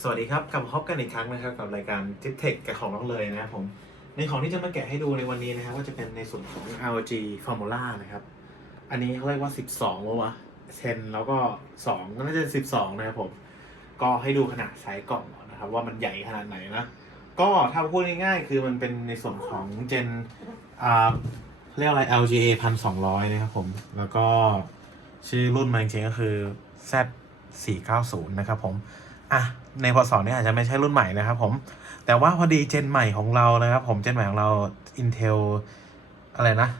สวัสดีครับกลับมาพบกันอีกครั้งนะครับกับรายการทิปเทคกับของน้องเลยนะครับผมในของที่จะมาแกะให้ดูในวันนี้นะครับก็จะเป็นในส่วนของ ROG Formula นะครับ อันนี้เขาเรียกว่า 12แล้ววะ10แล้วก็2ก็น่าจะ 12 นะครับผม ก็ให้ดูขนาดไซส์กล่องก่อนนะครับ ว่ามันใหญ่ขนาดไหนนะ ก็ถ้าพูดง่ายๆคือมันเป็นในส่วนของเจนอ่าเรียกอะไร LGA 1200 นะครับผม แล้วก็ชื่อรุ่นมันจริงก็คือ Z 490นะครับผม อะ ในพศนี้อาจจะไม่ใช่รุ่นใหม่นะครับผม แต่ว่าพอดีเจนใหม่ของเรานะครับผม เจนใหม่ของเรา Intel อะไรนะ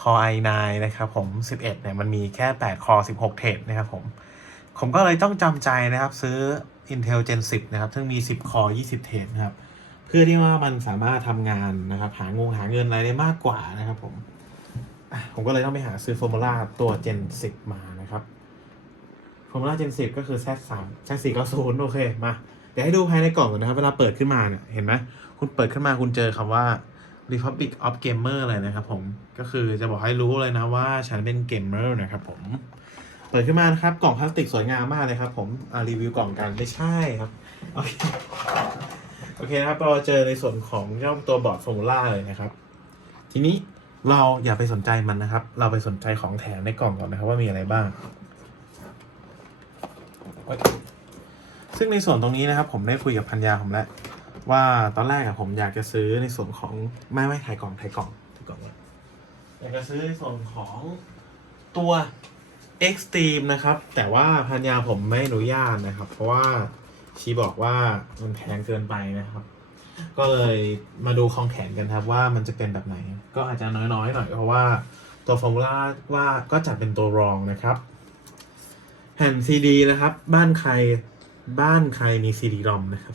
Core i9 นะครับผม 11 เนี่ยมันมีแค่ 8 Core 16 เทรดนะครับผม ผมก็เลยต้องจำใจนะครับ ซื้อ Intel Gen 10 นะครับ ซึ่งมี 10 Core 20 เทรดนะครับ เพื่อที่ว่ามันสามารถทำงานนะครับ หางงหาเงินอะไรได้มากกว่านะครับผม ผมก็เลยต้องไปหาซื้อ Formula ตัว Gen 10 มา นะครับ Formula Gen 10ก็คือ Z3 Z490 โอเคมา เดี๋ยวให้ดูภายในกล่องก่อนนะครับ เวลาเปิดขึ้นมาเนี่ย เห็นไหมคุณเปิดขึ้นมาคุณเจอคำว่า Republic of Gamer เลยนะครับผมก็คือจะบอกให้รู้เลยนะว่าฉันเป็นเกมเมอร์นะครับผมเปิดขึ้นมานะครับกล่องพลาสติกสวยงามมากเลยครับผมอารีวิวกล่องกันไม่ใช่ครับโอเคโอเคนะครับเราเจอในส่วนของเจ้าตัวบอร์ดฟอร์มูล่าเลยนะครับ ทีนี้เราอย่าไปสนใจมันนะครับ เราไปสนใจของแถมในกล่องก่อนนะครับว่ามีอะไรบ้าง ซึ่งในส่วนตรงนี้นะครับ ผมได้คุยกับพันยาผมแล้ว ว่าตอนแรกอะผมอยากจะซื้อในส่วนของไม่ไม่ถ่ายกล่องถ่ายกล่องถ่ายกล่องก่อนอยากจะซื้อในส่วนของตัว Extreme นะครับ แต่ว่าพันยาผมไม่อนุญาตนะครับ เพราะว่าชีบอกว่ามันแพงเกินไปนะครับ ก็เลยมาดูคองแขนกันครับว่ามันจะเป็นแบบไหน ก็อาจจะน้อยๆหน่อยเพราะว่าตัวฟอร์มูล่าว่าก็จัดเป็นตัวรองนะครับ แผ่นซีดีนะครับ บ้านใคร บ้านใครมีซีดีรอมนะครับ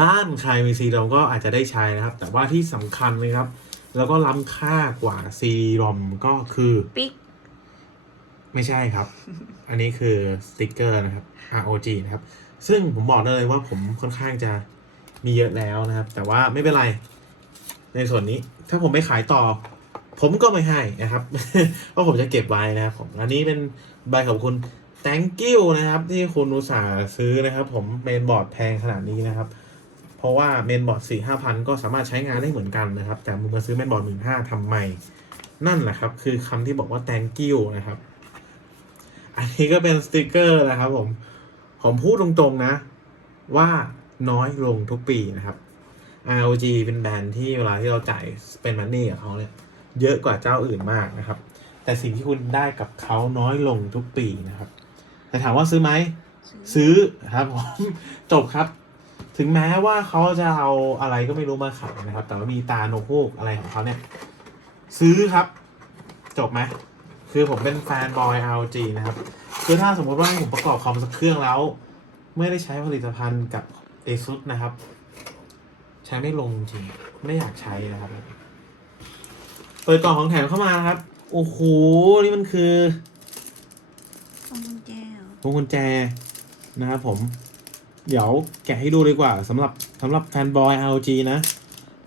บ้านใครมีซีดีรอมก็อาจจะได้ใช้นะครับ แต่ว่าที่สำคัญเลยครับ แล้วก็ล้ำค่ากว่าซีดีรอมก็คือปิ๊กไม่ใช่ครับ อันนี้คือสติกเกอร์นะครับ ROG นะครับ ซึ่งผมบอกได้เลยว่าผมค่อนข้างจะมีเยอะแล้วนะครับ แต่ว่าไม่เป็นไร ในส่วนนี้ ถ้าผมไม่ขายต่อ ผมก็ไม่ให้นะครับ เพราะผมจะเก็บไว้นะครับผมอันนี้เป็นใบขอบคุณ thank you นะครับ ที่คุณอุตส่าห์ซื้อนะครับ ผมเมนบอร์ดแพงขนาดนี้นะครับ เพราะว่าเมนบอร์ดสี่ห้าพันก็สามารถใช้งานได้เหมือนกันนะครับ แต่มึงมาซื้อเมนบอร์ดหมื่นห้าทำไม นั่นแหละครับ คือคำที่บอกว่า thank you นะครับ อันนี้ก็เป็นสติกเกอร์นะครับผม ผมพูดตรงๆนะ ว่าน้อยลงทุกปีนะครับ ROG เป็นแบรนด์ที่เวลาที่เราจ่ายเป็นมันนี่กับเขาเนี่ย เยอะกว่าเจ้าอื่นมากนะครับ แต่สิ่งที่คุณได้กับเขาน้อยลงทุกปีนะครับ แต่ถามว่าซื้อไหมซื้อครับผมจบครับ ถึงแม้ว่าเขาจะเอาอะไรก็ไม่รู้มาขายนะครับ แต่ว่ามีตาโนโฮกอะไรของเขาเนี่ย ซื้อครับ จบไหมคือผมเป็นแฟนบอย ROG นะครับ คือถ้าสมมติว่าผมประกอบคอมสักเครื่องแล้ว ไม่ได้ใช้ผลิตภัณฑ์กับ ASUS นะครับ ใช้ไม่ลงจริง ไม่อยากใช้นะครับเปิดกล่องของแถมเข้ามานะครับ โอ้โห นี่มันคือพวงกุญแจเหรอพวงกุญแจนะครับผม เดี๋ยวแกะให้ดูดีกว่าสำหรับสำหรับแฟนบอย RG นะ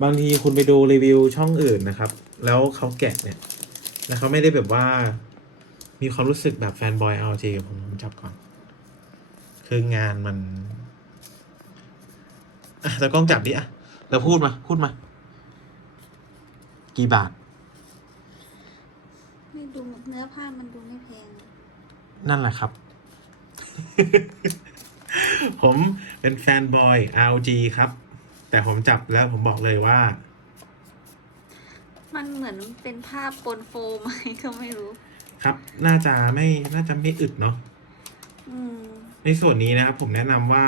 บางทีคุณไปดูรีวิวช่องอื่นนะครับ แล้วเขาแกะเนี่ย แล้วเขาไม่ได้แบบว่า มีความรู้สึกแบบแฟนบอย ROG กับผมผมจับก่อน คืองานมันอะแล้วกล้องจับดิอะ แล้วพูดมา พูดมา กี่บาท เนื้อผ้ามันดูไม่แพง นั่นแหละครับ ผมเป็นแฟนบอย ROG ครับ แต่ผมจับแล้วผมบอกเลยว่า มันเหมือนเป็นผ้าปนโฟมไหมก็ไม่รู้ ครับ น่าจะไม่น่าจะไม่อึดเนาะอืม ในส่วนนี้นะครับ ผมแนะนำว่า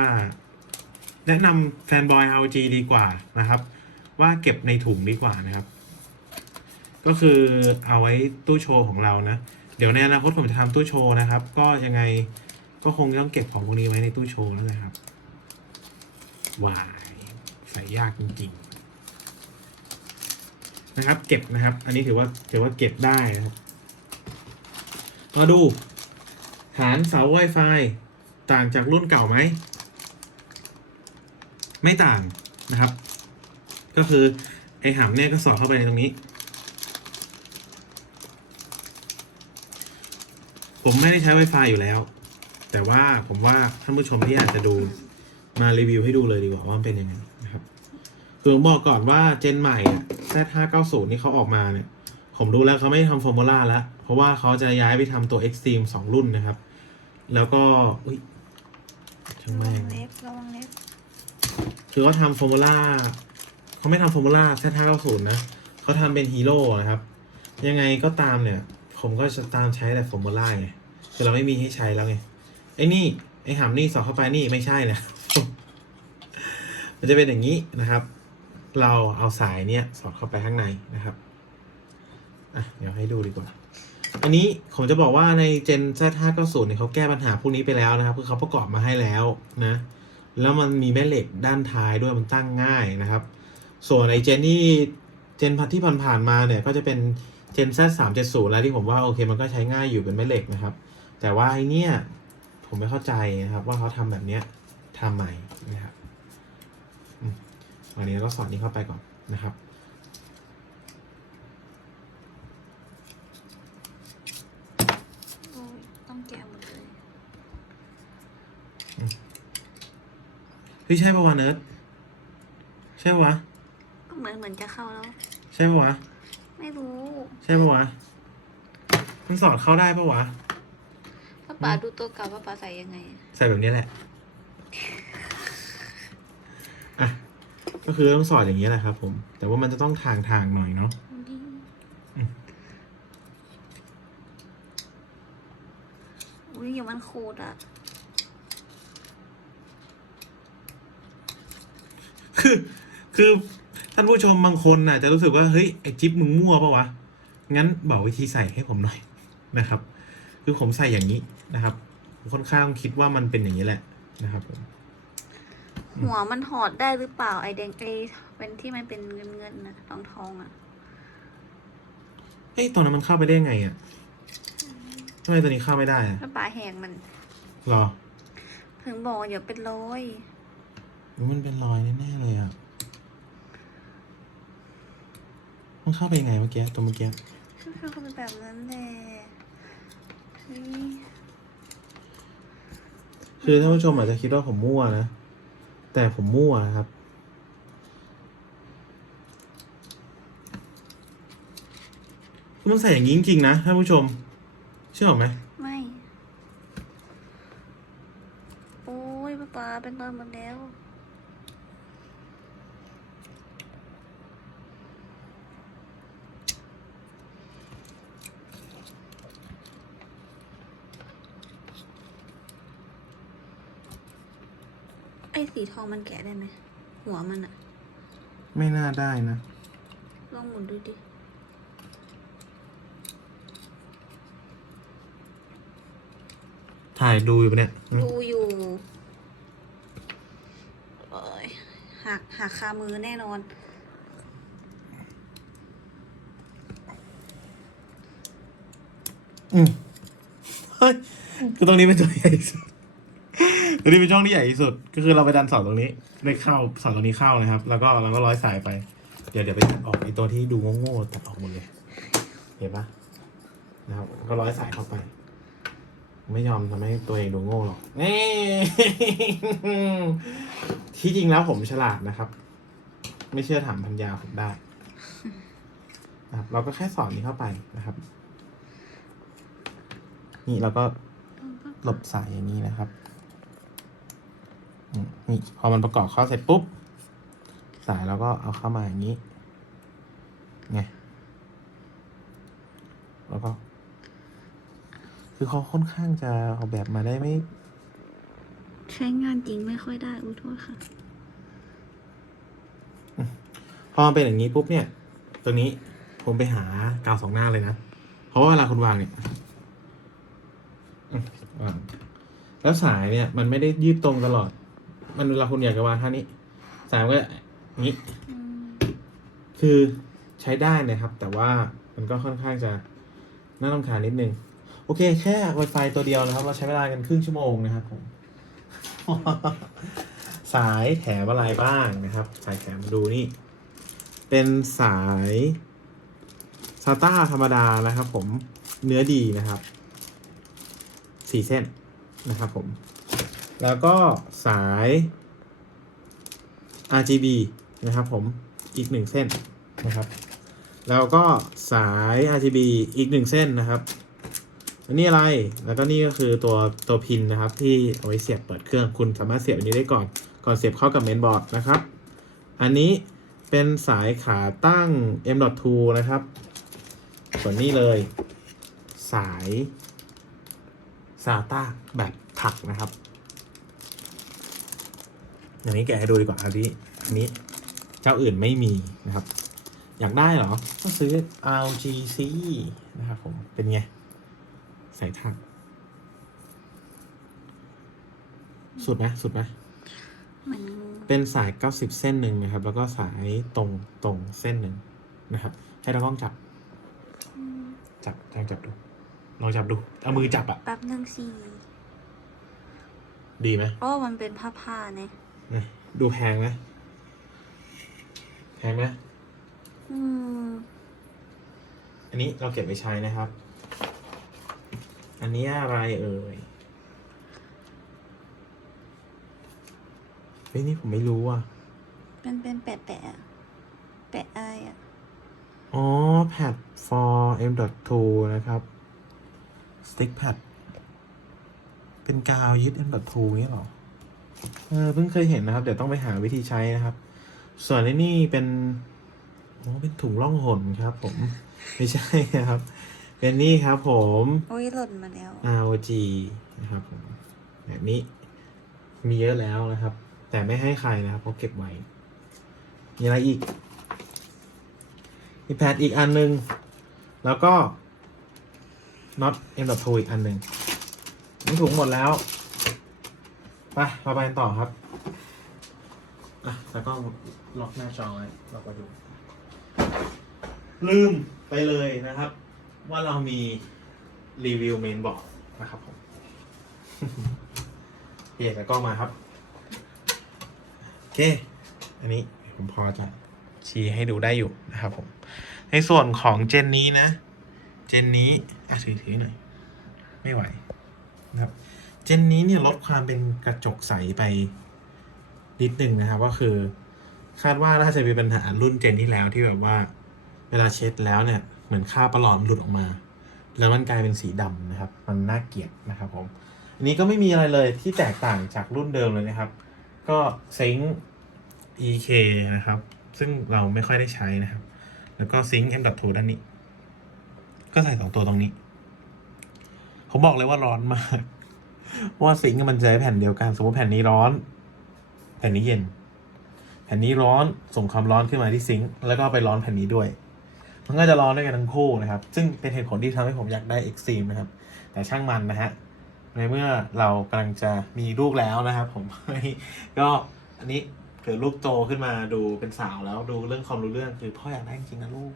แนะนำแฟนบอย ROG ดีกว่านะครับ ว่าเก็บในถุงดีกว่านะครับ ก็คือเอาไว้ตู้โชว์ของเรานะ เดี๋ยวในอนาคตผมจะทำตู้โชว์นะครับ ก็ยังไงก็คงต้องเก็บของพวกนี้ไว้ในตู้โชว์นั่นแหละครับวายใส่ยากจริงๆนะครับ เก็บนะครับ อันนี้ถือว่าถือว่าเก็บได้นะครับมาดู ฐานเสา Wi-Fi ต่างจากรุ่นเก่าไหม ไม่ต่างนะครับ ก็คือไอหำเนี่ยก็สอดเข้าไปในตรงนี้ ผมไม่ได้ใช้ Wi-Fi อยู่แล้ว แต่ว่าผมว่าท่านผู้ชมที่อาจจะดูมารีวิวให้ดูเลยดีกว่าว่ามันเป็นยังไงนะครับคือผมบอกก่อนว่าเจนใหม่อะ Z590 นี่เขาออกมาเนี่ย ผมรู้แล้วเขาไม่ทำฟอร์มูล่าแล้วเพราะว่าเขาจะย้ายไปทำตัว Extreme สองรุ่นนะครับ แล้วก็อุ้ยช่างระแม่วังง เล็บระวังเล็บคือเขาทำฟอร์มูล่าเขาไม่ทำฟอร์มูล่า Z590 นะเขาทำเป็นฮีโร่นะครับ ยังไงก็ตามเนี่ย ผมก็จะตามใช้แต่ฟอร์มูล่าไงคือเราไม่มีให้ใช้แล้วไงไอ้นี่ไอ้หำนี่สอดเข้าไปนี่ไม่ใช่นะ มันจะเป็นอย่างนี้นะครับ เราเอาสายเนี่ยสอดเข้าไปข้างในนะครับอะเดี๋ยวให้ดูดีกว่า อันนี้ผมจะบอกว่าใน Gen Z590 เนี่ยเขาแก้ปัญหาพวกนี้ไปแล้วนะครับ คือเขาประกอบมาให้แล้วนะ แล้วมันมีแม่เหล็กด้านท้ายด้วยมันตั้งง่ายนะครับ ส่วนไอเจนที่เจนทที่ผ่านๆมาเนี่ยก็จะเป็น เจน Z370 แล้วที่ผมว่าโอเคมันก็ใช้ง่ายอยู่เป็นแม่เหล็กนะครับ แต่ว่าไอ้เนี่ยผมไม่เข้าใจนะครับว่าเขาทำแบบเนี้ยทำใหม่นะครับอืมวันนี้เราก็สอดนี้เข้าไปก่อนนะครับโอ้ยต้องแกะหมดเลยเฮ้ยใช่ปะวะเนิร์ดใช่ปะวะก็เหมือนเหมือนจะเข้าแล้ว ใช่ปะวะ ไม่รู้ใช่ปะวะมันสอดเข้าได้ปะวะป้าป๋าดูตัวเก่าป้าป๋าใส่ยังไงอะใส่แบบนี้แหละอะก็คือต้องสอดอย่างนี้แหละครับ ผม แต่ว่ามันจะต้องทางทางๆหน่อยเนาะดูดิอืมอุ้ยอย่ามันขูดอะคือคือ ท่านผู้ชมบางคนน่ะจะรู้สึกว่าเฮ้ยไอจิ๊บมึงมั่วปะวะ งั้นบอกวิธีใส่ให้ผมหน่อยนะครับ คือผมใส่อย่างนี้นะครับผมค่อนข้างคิดว่ามันเป็นอย่างนี้แหละนะครับผมหัวมันถอดได้หรือเปล่าไอแดงไอเป็นที่มันเป็นเงินเงินๆนะทองทองๆอะเอ้ยตอนนั้นมันเข้าไปได้ไงอะ่ะทำไมตัวนี้เข้าไม่ได้อะป้าป๋าแหงมันหรอถึงบอกว่าอย่าเป็นร้อยหรือมันเป็นรอยแน่ๆเลยอะ่ะ มันเข้าไปยังไงเมื่อกี้ตัวเมื่อกี้ก็คือเป็นแบบนั้นแหละเฮ้ยคือท่านผู้ชมอาจจะคิดว่าผมมั่วนะ แต่ผมมั่วนะครับ คือมันใส่อย่างนี้จริงๆนะท่านผู้ชม เชื่อไหมไม่ โอ้ยป้าป๋าเป็นรอยหมดแล้ว สีทองมันแกะได้ไหม หัวมันอะไม่น่าได้นะ ลองหมุนดูดิ ถ่ายดูอยู่ปะเนี่ยดูอยู่โอ้ยหักหักคามือแน่นอน อืมเฮ้ยคือตรงนี้เป็นตัวใหญ่ที่สุด ตรงนี้เป็นช่องที่ใหญ่ที่สุด ก็คือเราไปดันเสาตรงนี้ได้เข้าเสาตรงนี้เข้านะครับ แล้วก็เราก็ร้อยสายไป เดี๋ยวเดี๋ยวไปตัดออกไอตัวที่ดูโง่ๆตัดออกหมดเลย เห็นปะนะครับ ก็ร้อยสายเข้าไป ไม่ยอมทำให้ตัวเองดูโง่หรอกนี่ที่จริงแล้วผมฉลาดนะครับ ไม่เชื่อถามพัญญาผมได้นะครับ เราก็แค่สอนนี้เข้าไปนะครับ นี่เราก็หลบสายอย่างนี้นะครับ นี่พอมันประกอบเข้าเสร็จปุ๊บ สายเราก็เอาเข้ามาอย่างนี้ไงแล้วก็ คือเขาค่อนข้างจะออกแบบมาได้ไม่ ใช้งานจริงไม่ค่อยได้อุ้ยโทษค่ะ พอมันเป็นอย่างนี้ปุ๊บเนี่ย ตัวนี้ผมไปหากาวสองหน้าเลยนะ เพราะว่าเวลาคุณวางเนี่ยอืมวางแล้วสายเนี่ย มันไม่ได้ยืดตรงตลอด มันเวลาคุณอยากจะวางท่านี้สายมันก็นี้ คือใช้ได้นะครับ แต่ว่ามันก็ค่อนข้างจะน่ารำคาญนิดนึง โอเค แค่ Wi-Fi ตัวเดียวนะครับ เราใช้เวลากันครึ่งชั่วโมงนะครับผม สายแถมอะไรบ้างนะครับ สายแถมมาดูนี่ เป็นสายซาต้าธรรมดานะครับผมเนื้อดีนะครับสี่เส้นนะครับผม แล้วก็สาย RGB นะครับผมอีกหนึ่งเส้นนะครับ แล้วก็สาย RGB อีกหนึ่งเส้นนะครับอันนี้อะไร แล้วก็นี่ก็คือตัวตัวพินนะครับ ที่เอาไว้เสียบเปิดเครื่องคุณสามารถเสียบอันนี้ได้ก่อน ก่อนเสียบเข้ากับเมนบอร์ดนะครับ อันนี้เป็นสายขาตั้ง M.2 นะครับ ส่วนนี้เลย สาย SATA แบบถักนะครับ อย่างนี้แกะให้ดูดีกว่าอันนี้อันนี้เจ้าอื่นไม่มีนะครับ อยากได้เหรอ ก็ซื้อ RGC นะครับผม เป็นไงสายถัก สุดไหมสุดไหมเหมือนเป็นสาย 90 เส้นหนึ่งนะครับ แล้วก็สายตรงตรงเส้นหนึ่งนะครับ ให้เราลองจับ จับลองจับดู ลองจับดู เอามือจับอะแป๊บหนึ่งสิดีไหม เพราะว่ามันเป็นผ้าผ้าๆเนี่ย นะดูแพงไหมแพงไหมอืมอันนี้เราเก็บไว้ใช้นะครับ อันนี้อะไรเอ่ยเฮ้ยนี่ผมไม่รู้อะเป็นเป็นแปะแปะๆอะแปะอะไรอะอ๋อ pad for m.2 นะครับ stick pad เป็นกาวยึด m.2 นี่หรอ เออเพิ่งเคยเห็นนะครับ เดี๋ยวต้องไปหาวิธีใช้นะครับ ส่วนไอ้นี่เป็นอ๋อเป็นถุงล่องหนครับ ผม ไม่ใช่นะครับ เป็นนี่ครับ ผมโอ้ยหล่นมาแล้ว ROG นะครับผมแบบนี้ มีเยอะแล้วนะครับ แต่ไม่ให้ใครนะครับเพราะเก็บไว้ มีอะไรอีก มีแพดอีกอันหนึง แล้วก็น็อต M.2 อีกอันหนึ่งนี่ถุงหมดแล้ว ไปเราไปกันต่อครับ อะแล้วก็ล็อกหน้าจอไว้ล็อกไว้ดู ลืมไปเลยนะครับ ว่าเรามีรีวิวเมนบอร์ดนะครับผมเอกแล้วก็มาครับ โอเค อันนี้ผมพอจะชี้ให้ดูได้อยู่นะครับผม ในส่วนของเจนนี้นะ เจนนี้ อะถือถือหน่อย ไม่ไหวนะครับ เจนนี้เนี่ยลดความเป็นกระจกใสไปนิดนึงนะครับก็คือคาดว่าน่าจะมีปัญหารุ่นเจนที่แล้วที่แบบว่า เวลาเช็ดแล้วเนี่ยเหมือนค่าประหลอดหลุดออกมา แล้วมันกลายเป็นสีดำนะครับ มันน่าเกลียดนะครับผม อันนี้ก็ไม่มีอะไรเลยที่แตกต่างจากรุ่นเดิมเลยนะครับ ก็ซิงค์ EK นะครับ ซึ่งเราไม่ค่อยได้ใช้นะครับ แล้วก็ซิงค์ M.2 ด้านนี้ ก็ใส่สองตัวตรงนี้ ผมบอกเลยว่าร้อนมาก เพราะว่าซิงค์มันใช้แผ่นเดียวกัน สมมติแผ่นนี้ร้อน แผ่นนี้เย็น แผ่นนี้ร้อนส่งความร้อนขึ้นมาที่ซิงค์แล้วก็ไปร้อนแผ่นนี้ด้วย มันก็จะร้อนด้วยกันทั้งคู่นะครับ ซึ่งเป็นเหตุผลที่ทำให้ผมอยากได้ Extreme นะครับ แต่ช่างมันนะฮะในเมื่อเรากำลังจะมีลูกแล้วนะครับ ผมก็อันนี้เกิดลูกโตขึ้นมาดูเป็นสาวแล้วดูเรื่องความรู้เรื่องคือพ่ออยากได้จริงๆนะลูก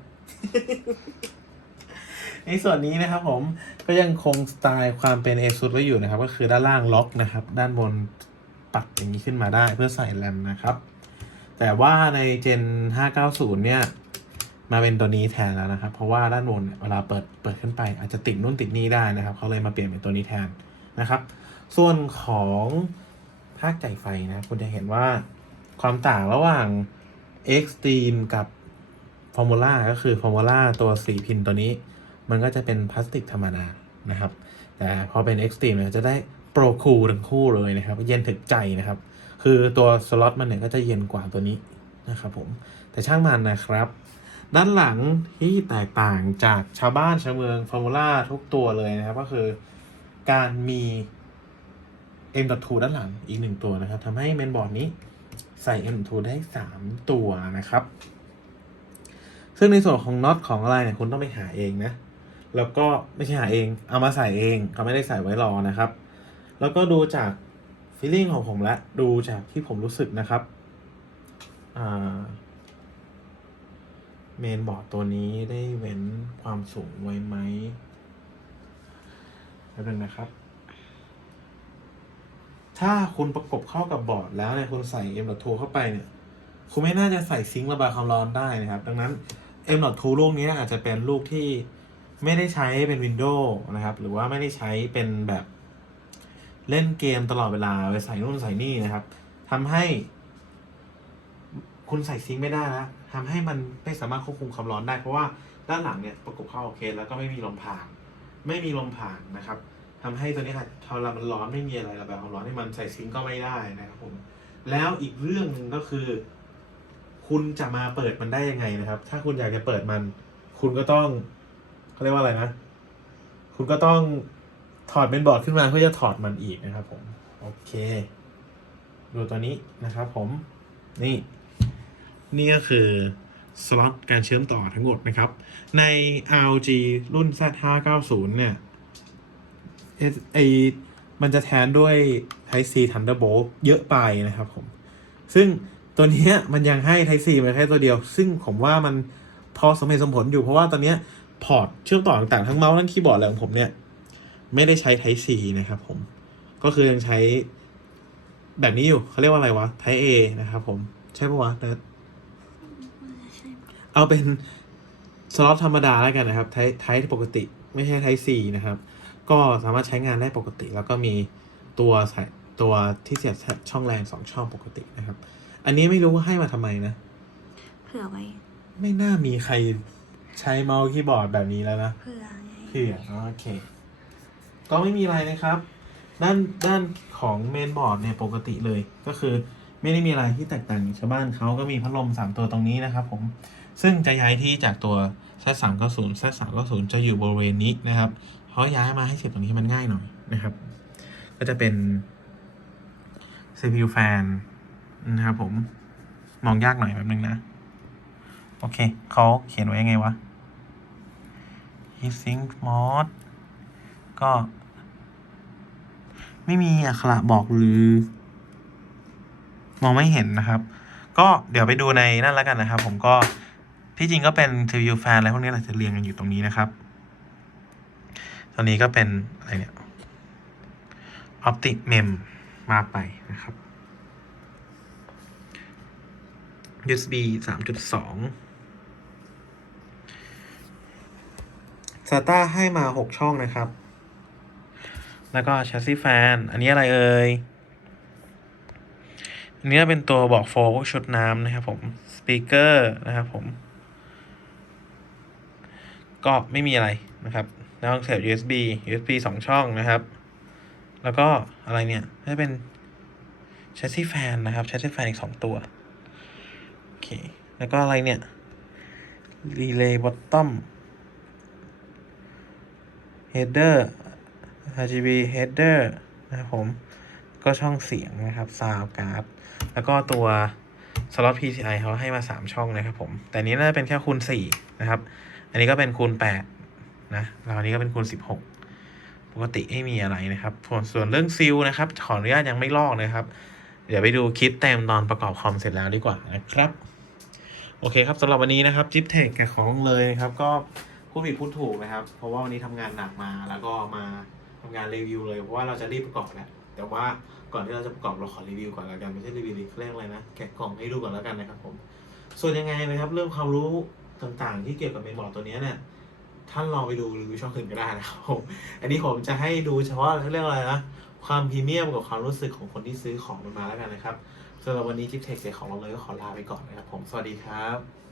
ในส่วนนี้นะครับผมก็ยังคงสไตล์ความเป็น ASUS ไว้อยู่นะครับ ก็คือด้านล่างล็อกนะครับ ด้านบนปัดอย่างนี้ขึ้นมาได้เพื่อใส่แรมนะครับ แต่ว่าใน Gen 590 เนี่ย มาเป็นตัวนี้แทนแล้วนะครับ เพราะว่าด้านบนเวลาเปิดเปิดขึ้นไป อาจจะติดนู่นติดนี่ได้นะครับเขาเลยมาเปลี่ยนเป็นตัวนี้แทนนะครับ ส่วนของภาคจ่ายไฟนะคุณจะเห็นว่าความต่างระหว่าง Extreme กับ Formula ก็คือ Formula ตัว 4 พินตัวนี้ มันก็จะเป็นพลาสติกธรรมดานะครับ แต่พอเป็น Extreme เนี่ยจะได้โปรคูลทั้งคู่เลยนะครับ เย็นถึงใจนะครับ คือตัวสล็อตมันเนี่ยก็จะเย็นกว่าตัวนี้นะครับผม แต่ช่างมันนะครับ ด้านหลังที่แตกต่างจากชาวบ้านชาวเมืองฟอร์มูล่าทุกตัวเลยนะครับ ก็คือการมี M.2 ด้านหลังอีกหนึ่งตัวนะครับทำให้เมนบอร์ดนี้ใส่ M.2 ได้ 3 ตัวนะครับ ซึ่งในส่วนของน็อตของอะไรเนี่ยคุณต้องไปหาเองนะ แล้วก็ไม่ใช่หาเองเอามาใส่เองเขาไม่ได้ใส่ไว้รอนะครับ แล้วก็ดูจากฟีลลิ่งของผมและดูจากที่ผมรู้สึกนะครับเมนบอร์ดตัวนี้ได้เว้นความสูงไว้ไหมแล้วนึงนะครับ ถ้าคุณประกบเข้ากับบอร์ดแล้วเนี่ยคุณใส่ M.2 เข้าไปเนี่ย คุณไม่น่าจะใส่ซิงค์ระบายความร้อนได้นะครับ ดังนั้น M.2 ลูกนี้อาจจะเป็นลูกที่ ไม่ได้ใช้เป็นวินโดว์นะครับ หรือว่าไม่ได้ใช้เป็นแบบเล่นเกมตลอดเวลาไปใส่นู่นใส่นี่นะครับทำให้ คุณใส่ซิงค์ไม่ได้แล้วทำให้มันไม่สามารถควบคุมความร้อนได้ เพราะว่าด้านหลังเนี่ยประกบเข้าโอเค แล้วก็ไม่มีลมผ่าน ไม่มีลมผ่านนะครับทำให้ตัวนี้ค่ะพอเวลามันร้อนไม่มีอะไรระบายความร้อนให้มันใส่ซิงค์ก็ไม่ได้นะครับผมแล้วอีกเรื่องหนึ่งก็คือ คุณจะมาเปิดมันได้ยังไงนะครับ ถ้าคุณอยากจะเปิดมัน คุณก็ต้อง เขาเรียกว่าอะไรนะ คุณก็ต้องถอดเป็นบอร์ดขึ้นมาเพื่อจะถอดมันอีกนะครับ ผม โอเค ดูตัวนี้นะครับผม นี่ นี่ก็คือสล็อตการเชื่อมต่อทั้งหมดนะครับ ใน ROG รุ่น Z590 เนี่ยไอมันจะแทนด้วย Type C Thunderbolt เยอะไปนะครับผม ซึ่งตัวนี้มันยังให้ Type C มาแค่ตัวเดียว ซึ่งผมว่ามันพอสมเหตุสมผลอยู่เพราะว่าตอนนี้ พอร์ตเชื่อมต่อต่างๆทั้งเมาส์ทั้งคีย์บอร์ดอะไรของผมเนี่ยไม่ได้ใช้ Type C นะครับผม ก็คือยังใช้แบบนี้อยู่เขาเรียกว่าอะไรวะ Type A นะครับผม ใช่ปะวะเนิร์ดใช่เอาเป็นสล็อตธรรมดาแล้วกันนะครับไทไทปกติ ไม่ใช่ไทซีนะครับ ก็สามารถใช้งานได้ปกติ แล้วก็มีตัวใส่ตัวที่เสียบช่องแรงสองช่องปกตินะครับ อันนี้ไม่รู้ว่าให้มาทำไมนะ เผื่อไว้ ไม่น่ามีใคร ใช้เมาส์คีย์บอร์ดแบบนี้แล้วนะเผื่อไงเผื่อโอเค ก็ไม่มีอะไรนะครับ ด้านด้านของเมนบอร์ดเนี่ยปกติเลย ก็คือไม่ได้มีอะไรที่แตกต่างจากชาวบ้านเขาก็มีพัดลม 3 ตัวตรงนี้นะครับผม ซึ่งจะย้ายที่จากตัว Z390 Z390 จะอยู่บริเวณนี้นะครับเขาย้ายมาให้เสร็จตรงนี้มันง่ายหน่อยนะครับ ก็จะเป็น CPU fan นะครับผม มองยากหน่อยแบบนึงนะ โอเค เขาเขียนไว้ยังไงวะ heatsink m o d ก็ ไม่มีอักขระบอกหรือ มองไม่เห็นนะครับ ก็เดี๋ยวไปดูในนั่นแล้วกันนะครับ ผมก็ที่จริงก็เป็น CPU fan อะไรพวกนี้แหละจะเรียงกันอยู่ตรงนี้นะครับตอนนี้ก็เป็นอะไรเนี่ย optic mem มาไปนะครับ USB 3.2 SATA ให้มา 6 ช่องนะครับ แล้วก็ chassis fan อันนี้อะไรเอ่ยอันนี้เป็นตัวบอกโฟล์ชุดน้ำนะครับผมสปีกเกอร์นะครับผม ก็ไม่มีอะไรนะครับ แล้วเสียบ USB USB สองช่องนะครับ แล้วก็อะไรเนี่ยน่าจะเป็น chassis fan นะครับ chassis fan อีกสองตัว โอเค แล้วก็อะไรเนี่ย relay bottom header RGB header นะครับผมก็ช่องเสียงนะครับ sound card แล้วก็ตัวสล็อต PCI เขาให้มา 3 ช่องนะครับผม แต่นี้น่าจะเป็นแค่คูณ 4 นะครับ อันนี้ก็เป็นคูณ 8 นะ แล้วอันนี้ก็เป็นคูณ 16 ปกติไม่มีอะไรนะครับ ส่วนเรื่องซิลนะครับ ขออนุญาตยังไม่ลอกนะครับ เดี๋ยวไปดูคลิปเต็มตอนประกอบคอมเสร็จแล้วดีกว่านะครับ โอเคครับสำหรับวันนี้นะครับจิ๊บเทคกับของเลยนะครับก็ พูดผิดพูดถูกนะครับ เพราะว่าวันนี้ทำงานหนักมาแล้วก็มาทำงานรีวิวเลยเพราะว่าเราจะรีบประกอบแหละแต่ว่าก่อนที่เราจะประกอบเราขอรีวิวก่อนแล้วกันไม่ใช่รีวิวเรียกอะไรนะแกะกล่องให้ดูก่อนแล้วกันนะครับผมส่วนยังไงนะครับ เรื่องความรู้ต่างๆ ที่เกี่ยวกับเมนบอร์ดตัวนี้เนี่ยท่านลองไปดูรีวิวช่องอื่นก็ได้นะครับผมอันนี้ผมจะให้ดูเฉพาะเรื่องอะไรนะความพรีเมียมกับความรู้สึกของคนที่ซื้อของมันมาแล้วกันนะครับสำหรับวันนี้จิ๊บเทคเสียของเราเลยก็ขอลาไปก่อนนะครับผมสวัสดีครับ